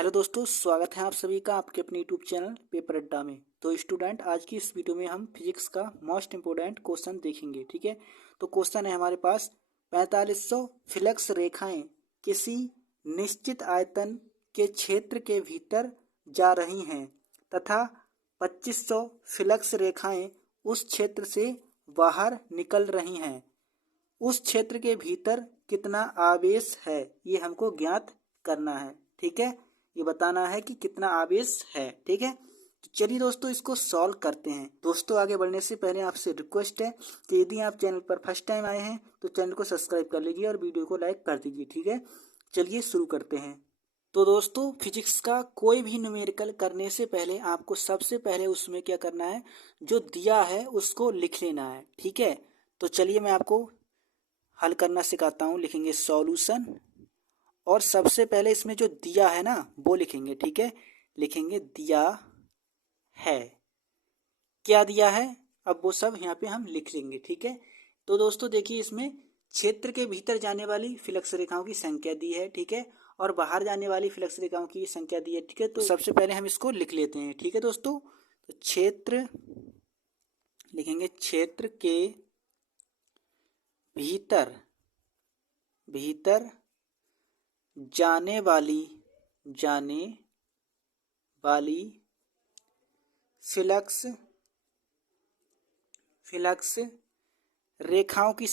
Hello दोस्तों, स्वागत है आप सभी का आपके अपने यूट्यूब चैनल पेपर अड्डा में। तो स्टूडेंट, आज की इस वीडियो में हम फिजिक्स का मोस्ट इम्पोर्टेंट क्वेश्चन देखेंगे। ठीक है, तो क्वेश्चन है हमारे पास 4500 फ्लक्स रेखाएं किसी निश्चित आयतन के क्षेत्र के भीतर जा रही हैं तथा 2500 फ्लक्स रेखाएं उस क्षेत्र से बाहर निकल रही हैं। उस क्षेत्र के भीतर कितना आवेश है, ये हमको ज्ञात करना है। ठीक है, ये बताना है कि कितना आवेश है। ठीक है, तो चलिए दोस्तों इसको सॉल्व करते हैं। दोस्तों, आगे बढ़ने से पहले आपसे रिक्वेस्ट है कि यदि आप चैनल पर फर्स्ट टाइम आए हैं तो चैनल को सब्सक्राइब कर लीजिए और वीडियो को लाइक कर दीजिए। ठीक है, चलिए शुरू करते हैं। तो दोस्तों, फिजिक्स का कोई भी न्यूमेरिकल करने से पहले आपको सबसे पहले उसमें क्या करना है, जो दिया है उसको लिख लेना है। ठीक है, तो चलिए मैं आपको हल करना सिखाता हूँ। लिखेंगे सॉल्यूशन और सबसे पहले इसमें जो दिया है ना वो लिखेंगे। ठीक है, लिखेंगे दिया है, क्या दिया है, अब वो सब यहाँ पे हम लिख लेंगे। ठीक है, तो दोस्तों देखिए, इसमें क्षेत्र के भीतर जाने वाली फ्लक्स रेखाओं की संख्या दी है। ठीक है, और बाहर जाने वाली फ्लक्स रेखाओं की संख्या दी है। ठीक है, तो सबसे पहले हम इसको लिख लेते हैं। ठीक है दोस्तों, तो क्षेत्र लिखेंगे, क्षेत्र के भीतर भीतर जाने वाली फ्लक्स रेखाओं की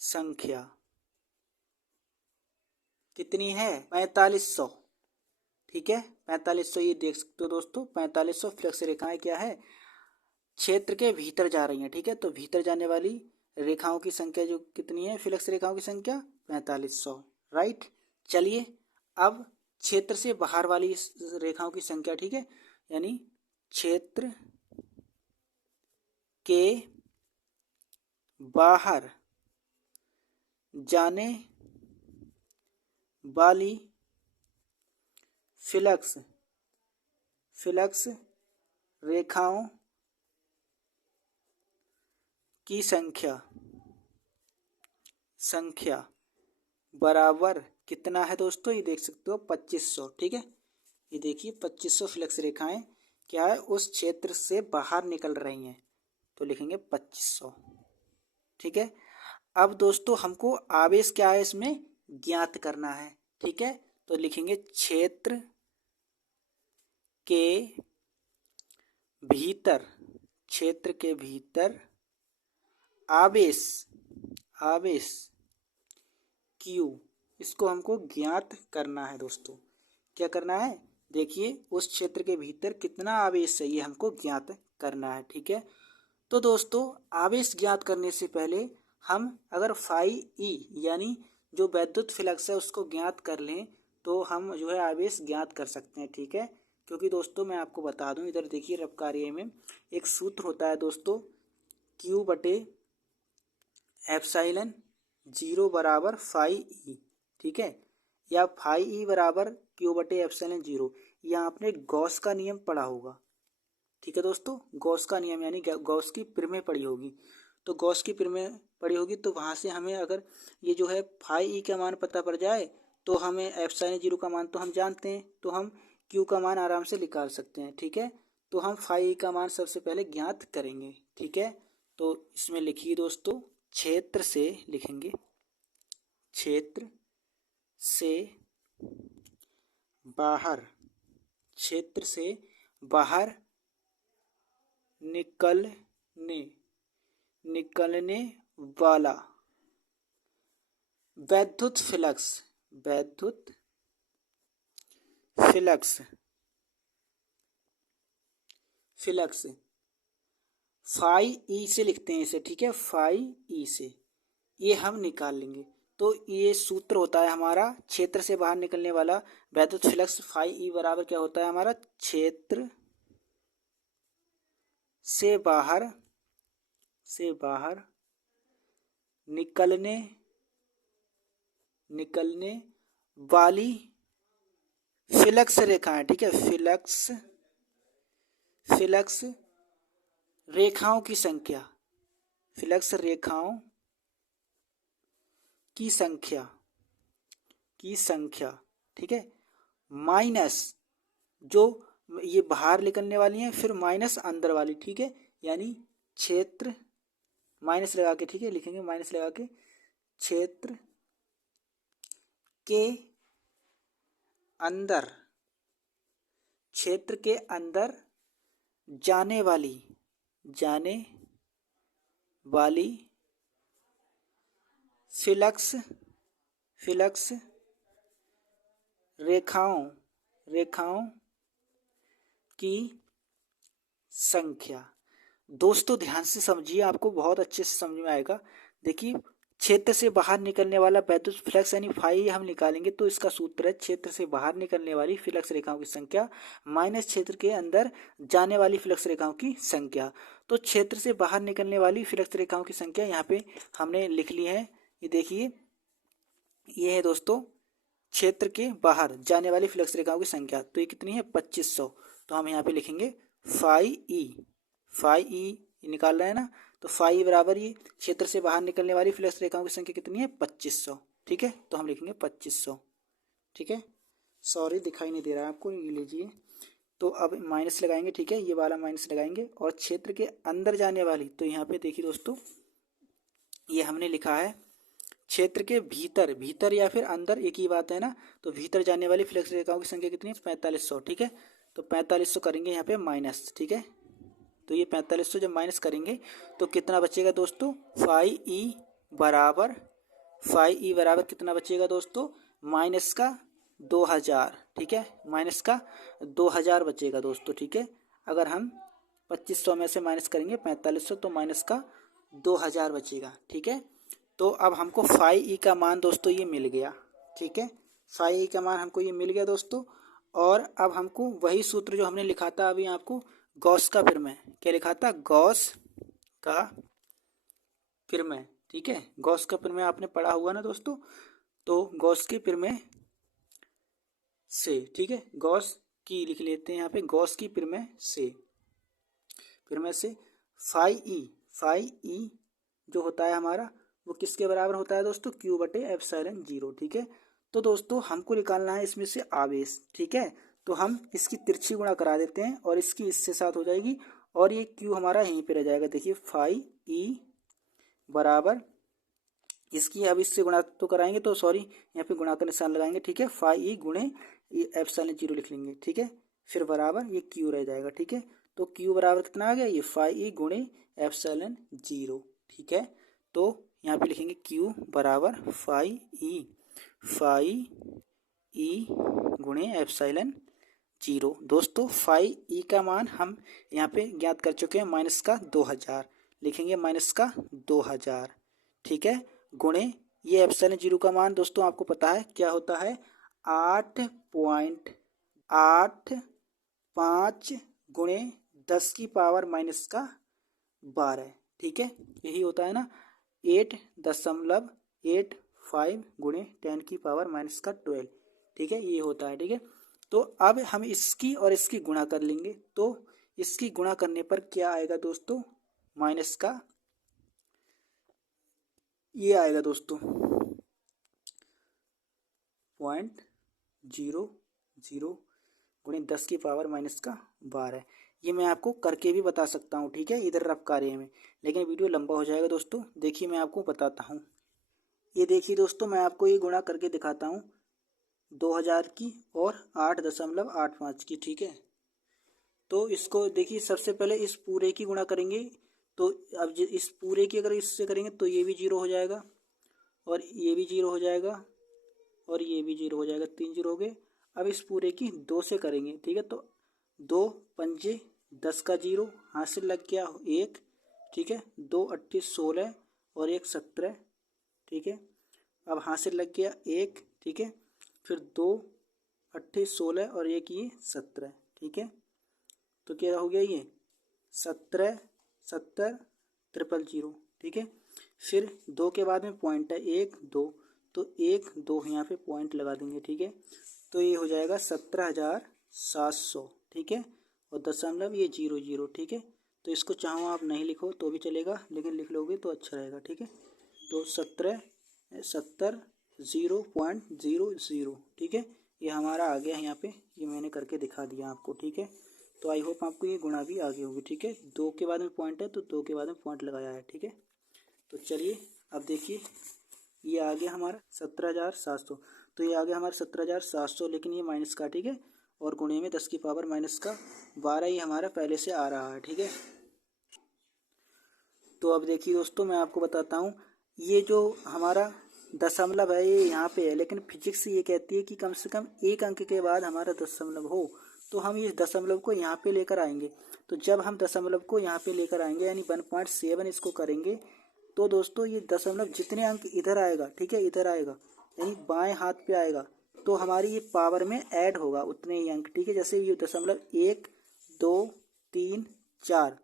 संख्या कितनी है, 4500। ठीक है, 4500, ये देख सकते हो दोस्तों, 4500 फ्लक्स रेखाएं क्या है, क्षेत्र के भीतर जा रही हैं। ठीक है, तो भीतर जाने वाली रेखाओं की संख्या जो कितनी है, फ्लक्स रेखाओं की संख्या 4500। राइट, चलिए अब क्षेत्र से बाहर वाली रेखाओं की संख्या। ठीक है, यानी क्षेत्र के बाहर जाने वाली फ्लक्स रेखाओं की संख्या बराबर कितना है दोस्तों, ये देख सकते हो 2500। ठीक है, ये देखिए 2500 फ्लक्स रेखाएं क्या है, उस क्षेत्र से बाहर निकल रही हैं, तो लिखेंगे 2500। ठीक है, अब दोस्तों हमको आवेश क्या है इसमें ज्ञात करना है। ठीक है, तो लिखेंगे क्षेत्र के भीतर आवेश Q, इसको हमको ज्ञात करना है। दोस्तों क्या करना है, देखिए उस क्षेत्र के भीतर कितना आवेश है ये हमको ज्ञात करना है। ठीक है, तो दोस्तों आवेश ज्ञात करने से पहले हम अगर फाई ई यानी जो वैद्युत फ्लक्स है उसको ज्ञात कर लें तो हम जो है आवेश ज्ञात कर सकते हैं। ठीक है, क्योंकि दोस्तों मैं आपको बता दूं, इधर देखिए रफ कार्य में एक सूत्र होता है दोस्तों, Q बटे एप्साइलन 0 बराबर फाई ई। ठीक है, या फाई ई बराबर Q बटे एप्साइलन 0, या आपने गॉस का नियम पढ़ा होगा। ठीक है दोस्तों, गॉस का नियम यानी गॉस की प्रमेय पढ़ी होगी, तो गॉस की प्रमेय पढ़ी होगी तो वहाँ से हमें अगर ये जो है फाई ई का मान पता पड़ जाए तो हमें एप्साइलन 0 का मान तो हम जानते हैं, तो हम Q का मान आराम से निकाल सकते हैं। ठीक है, तो हम फाई ई का मान सबसे पहले ज्ञात करेंगे। ठीक है, तो इसमें लिखिए दोस्तों, क्षेत्र से लिखेंगे, क्षेत्र से बाहर निकलने वाला वैद्युत फ्लक्स फाई ई से लिखते हैं इसे। ठीक है, फाई ई से ये हम निकाल लेंगे। तो ये सूत्र होता है हमारा, क्षेत्र से बाहर निकलने वाला वैद्युत फ्लक्स फाई ई बराबर क्या होता है हमारा, क्षेत्र से बाहर निकलने वाली फ्लक्स रेखाएं। ठीक है, फ्लक्स रेखाओं की संख्या की संख्या ठीक है, माइनस जो ये बाहर निकलने वाली है, फिर माइनस अंदर वाली, ठीक है, यानी क्षेत्र माइनस लगा के, ठीक है, लिखेंगे माइनस लगा के, क्षेत्र के अंदर जाने वाली फ्लक्स रेखाओं की संख्या। दोस्तों ध्यान से समझिए, आपको बहुत अच्छे से समझ में आएगा। देखिए, क्षेत्र से बाहर निकलने वाला वैद्युत फ्लक्स यानी फाई हम निकालेंगे तो इसका सूत्र है क्षेत्र से बाहर निकलने वाली फ्लक्स रेखाओं की संख्या माइनस क्षेत्र के अंदर जाने वाली फ्लक्स रेखाओं की संख्या। तो क्षेत्र से बाहर निकलने वाली फ्लक्स रेखाओं की संख्या यहाँ पे हमने लिख ली है। ये देखिए, ये है दोस्तों क्षेत्र के बाहर जाने वाली फ्लक्स रेखाओं की संख्या। तो ये कितनी है? 2500। तो हम यहाँ पे लिखेंगे फाई ई निकाल रहे हैं ना, तो फाई बराबर ये क्षेत्र से बाहर निकलने वाली फ्लक्स रेखाओं की संख्या कितनी है? 2500, ठीक है। तो हम लिखेंगे 2500, ठीक है। सॉरी दिखाई नहीं दे रहा है आपको, ये लीजिए। तो अब माइनस लगाएंगे, ठीक है, ये वाला माइनस लगाएंगे। और क्षेत्र के अंदर जाने वाली, तो यहाँ पे देखिए दोस्तों, ये हमने लिखा है क्षेत्र के भीतर या फिर अंदर, एक ही बात है ना। तो भीतर जाने वाली फ्लक्स रेखाओं की संख्या कितनी है? 4500, ठीक है। तो 4500 करेंगे यहाँ पे माइनस, ठीक है। तो ये 4500 जब माइनस करेंगे तो कितना बचेगा दोस्तों? फाई ई बराबर कितना बचेगा दोस्तों? माइनस का 2000, ठीक है, माइनस का 2000 बचेगा दोस्तों, ठीक है। अगर हम 2500 में से माइनस करेंगे 4500 तो माइनस का 2000 बचेगा, ठीक है। तो अब हमको फाई ई का मान दोस्तों ये मिल गया, ठीक है। फाई ई का मान हमको ये मिल गया दोस्तों। और अब हमको वही सूत्र जो हमने लिखा था अभी आपको, गॉस का प्रमेय, क्या लिखा था? गॉस का प्रमेय, ठीक है। गॉस का प्रमेय आपने पढ़ा हुआ ना दोस्तों। तो गॉस के प्रमेय से, ठीक है, गॉस की लिख लेते हैं यहाँ पे, गॉस की प्रमेय से फाई ई जो होता है हमारा, वो किसके बराबर होता है दोस्तों? Q बटे एप्सिलॉन 0, ठीक है। तो दोस्तों हमको निकालना है इसमें से आवेश, ठीक है। तो हम इसकी तिरछी गुणा करा देते हैं और इसकी इससे साथ हो जाएगी और ये Q हमारा यहीं पे रह जाएगा। देखिए फाई ई बराबर इसकी, अब इससे गुणा तो कराएंगे तो सॉरी यहाँ पे गुणा का निशान लगाएंगे, ठीक है। फाई ई गुणे ये एप्सिलॉन 0 लिख लेंगे, ठीक है। फिर बराबर ये Q रह जाएगा, ठीक है। तो Q बराबर कितना आ गया? ये फाई ई गुणे एप्सिलॉन 0, ठीक है। तो यहाँ पे लिखेंगे Q बराबर फाई ई गुणे एप्सिलॉन 0। दोस्तों फाई ई का मान हम यहाँ पे ज्ञात कर चुके हैं, माइनस का 2000 लिखेंगे, माइनस का 2000, ठीक है, गुणे ये एप्सिलॉन 0 का मान दोस्तों आपको पता है क्या होता है? 8.85 गुणे 10 की पावर माइनस का 12, ठीक है, यही होता है ना। 8.85 गुणे 10 की पावर माइनस का 12, ठीक है, ये होता है, ठीक है। तो अब हम इसकी और इसकी गुणा कर लेंगे। तो इसकी गुणा करने पर क्या आएगा दोस्तों? माइनस का ये आएगा दोस्तों 0.00 गुणे 10 की पावर माइनस का 12। ये मैं आपको करके भी बता सकता हूँ, ठीक है, इधर रफ कार्य में, लेकिन वीडियो लंबा हो जाएगा दोस्तों। देखिए मैं आपको बताता हूँ। ये देखिए दोस्तों, मैं आपको ये गुणा करके दिखाता हूँ 2000 की और 8.85 की, ठीक है। तो इसको देखिए, सबसे पहले इस पूरे की गुणा करेंगे। तो अब इस पूरे की अगर इससे करेंगे तो ये भी 0 हो जाएगा और ये भी 0 हो जाएगा और ये भी 0 हो जाएगा, 3 0 हो गए। अब इस पूरे की 2 से करेंगे, ठीक है। तो 2 पंजे 10 का 0 हासिल लग गया 1, ठीक है। 2 8 16 और 1 17, ठीक है। अब हासिल लग गया 1, ठीक है। फिर 2 8 16 और 1 ये 17, ठीक है। तो क्या हो गया? ये 17 70 000, ठीक है। फिर 2 के बाद में पॉइंट है 1 2, तो 1 2 यहाँ पे पॉइंट लगा देंगे, ठीक है। तो ये हो जाएगा 17,700, ठीक है। और दशमलव ये 00, ठीक है। तो इसको चाहो आप नहीं लिखो तो भी चलेगा, लेकिन लिख लोगे तो अच्छा रहेगा, ठीक है। तो 70.00, ठीक है। ये हमारा आ गया यहाँ पे, ये मैंने करके दिखा दिया आपको, ठीक है। तो आई होप आपको ये गुणा भी आ गई होगी, ठीक है। 2 के बाद में पॉइंट है तो 2 के बाद में पॉइंट लगाया है, ठीक है। तो चलिए अब देखिए, ये आ गया हमारा 17,700। तो ये आ गया हमारा 17,700, लेकिन ये माइनस का, ठीक है। और गुणे में 10 की पावर माइनस का 12 ही हमारा पहले से आ रहा है, ठीक है। तो अब देखिए दोस्तों, मैं आपको बताता हूँ, ये जो हमारा दशमलव है ये यहाँ पे है, लेकिन फिजिक्स ये कहती है कि कम से कम एक अंक के बाद हमारा दशमलव हो। तो हम इस दशमलव को यहाँ पे लेकर आएंगे। तो जब हम दशमलव को यहाँ पे लेकर आएंगे यानी 1.7 इसको करेंगे, तो दोस्तों ये दशमलव जितने अंक इधर आएगा, ठीक है, इधर आएगा यानी बाएं हाथ पे आएगा, तो हमारी ये पावर में ऐड होगा उतने ही अंक, ठीक है। जैसे ये दशमलव 1 2 3 4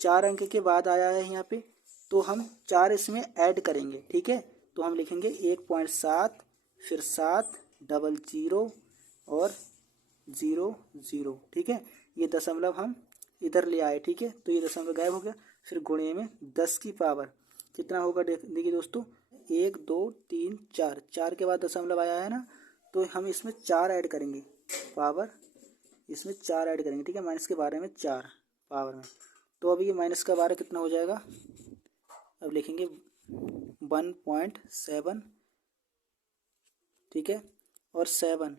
4 अंक के बाद आया है यहाँ पे, तो हम 4 इसमें ऐड करेंगे, ठीक है। तो हम लिखेंगे 1.7, फिर 7 00 और 00, ठीक है। ये दशमलव हम इधर ले आए, ठीक है। तो ये दशमलव गायब हो गया। फिर गुणे में 10 की पावर कितना होगा, देखिए दोस्तों, 1 2 3 4, 4 के बाद दशमलव आया है ना, तो हम इसमें 4 ऐड करेंगे, पावर इसमें 4 ऐड करेंगे, ठीक है। माइनस के 12 में 4 पावर में, तो अभी ये माइनस का 12 कितना हो जाएगा, अब लिखेंगे 1.7, ठीक है, और 7।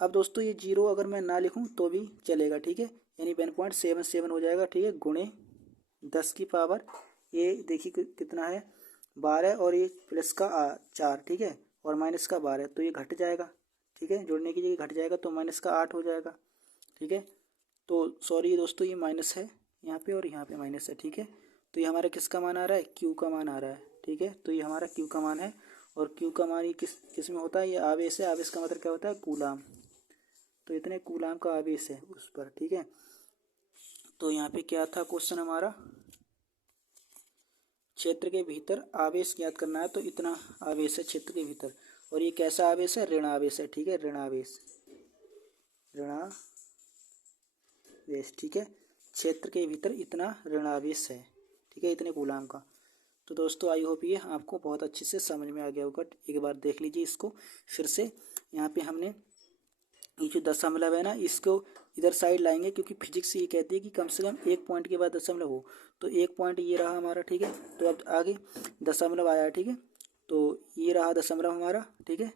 अब दोस्तों ये 0 अगर मैं ना लिखूं तो भी चलेगा, ठीक है, यानी 1.77 हो जाएगा, ठीक है। गुणे 10 की पावर, ये देखिए कितना है 12, और ये प्लस का 4, ठीक है, और माइनस का 12, तो ये घट जाएगा, ठीक है। जोड़ने की जगह घट जाएगा तो माइनस का 8 हो जाएगा, ठीक है। तो सॉरी दोस्तों, ये माइनस है यहाँ पे और यहाँ पे माइनस है, ठीक है। तो ये हमारा किसका मान आ रहा है, क्यू का मान आ रहा है, ठीक है। तो ये हमारा क्यू का मान है, और क्यू का मान ये किस में होता है, ये आवेश है। आवेश का मतलब क्या होता है, कूलाम। तो इतने कूलाम का आवेश है उस पर, ठीक है। तो यहाँ पे क्या था क्वेश्चन हमारा, क्षेत्र के भीतर आवेश ज्ञात करना है, तो इतना आवेश है क्षेत्र के भीतर, और ये कैसा आवेश है, ऋण आवेश है, ठीक है, ऋण आवेश, ठीक है। क्षेत्र के भीतर इतना ऋण आवेश है, ठीक है, इतने कूलाम का। तो दोस्तों आई होप ये आपको बहुत अच्छे से समझ में आ गया होगा। एक बार देख लीजिए इसको फिर से। यहाँ पे हमने ये जो दशमलव है ना, इसको इधर साइड लाएंगे, क्योंकि फिजिक्स ये कहती है कि कम से कम एक पॉइंट के बाद दशमलव हो। तो एक पॉइंट ये रहा हमारा, ठीक है। तो अब आगे दशमलव आया, ठीक है। तो ये रहा दशमलव हमारा, ठीक है,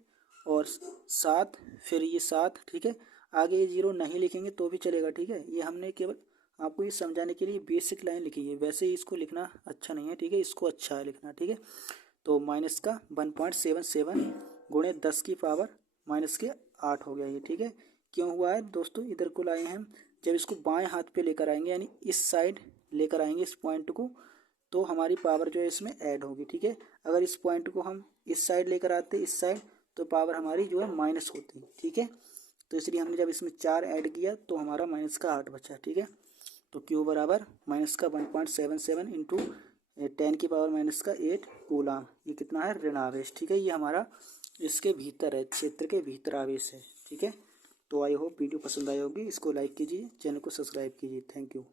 और 7, फिर ये 7, ठीक है। आगे ये 0 नहीं लिखेंगे तो भी चलेगा, ठीक है। ये हमने केवल आपको ये समझाने के लिए बेसिक लाइन लिखी है, वैसे ही इसको लिखना अच्छा नहीं है, ठीक है, इसको अच्छा है लिखना, ठीक है। तो माइनस का 1.77 गुणे 10 की पावर माइनस के 8 हो गया ये, ठीक है। क्यों हुआ है दोस्तों, इधर को लाए हैं हम, जब इसको बाएं हाथ पे लेकर आएंगे यानी इस साइड लेकर आएंगे इस पॉइंट को, तो हमारी पावर जो है इसमें ऐड होगी, ठीक है। अगर इस पॉइंट को हम इस साइड लेकर आते इस साइड, तो पावर हमारी जो है माइनस होती, ठीक है। तो इसलिए हमने जब इसमें 4 ऐड किया तो हमारा माइनस का 8 बचा, ठीक है। तो क्यू बराबर माइनस का 1.77 इंटू 10 की पावर माइनस का 8 कूलाम, ये कितना है, ऋण आवेश, ठीक है। ये हमारा इसके भीतर है, क्षेत्र के भीतर आवेश है, ठीक है। तो आई होप वीडियो पसंद आई होगी, इसको लाइक कीजिए, चैनल को सब्सक्राइब कीजिए। Thank you.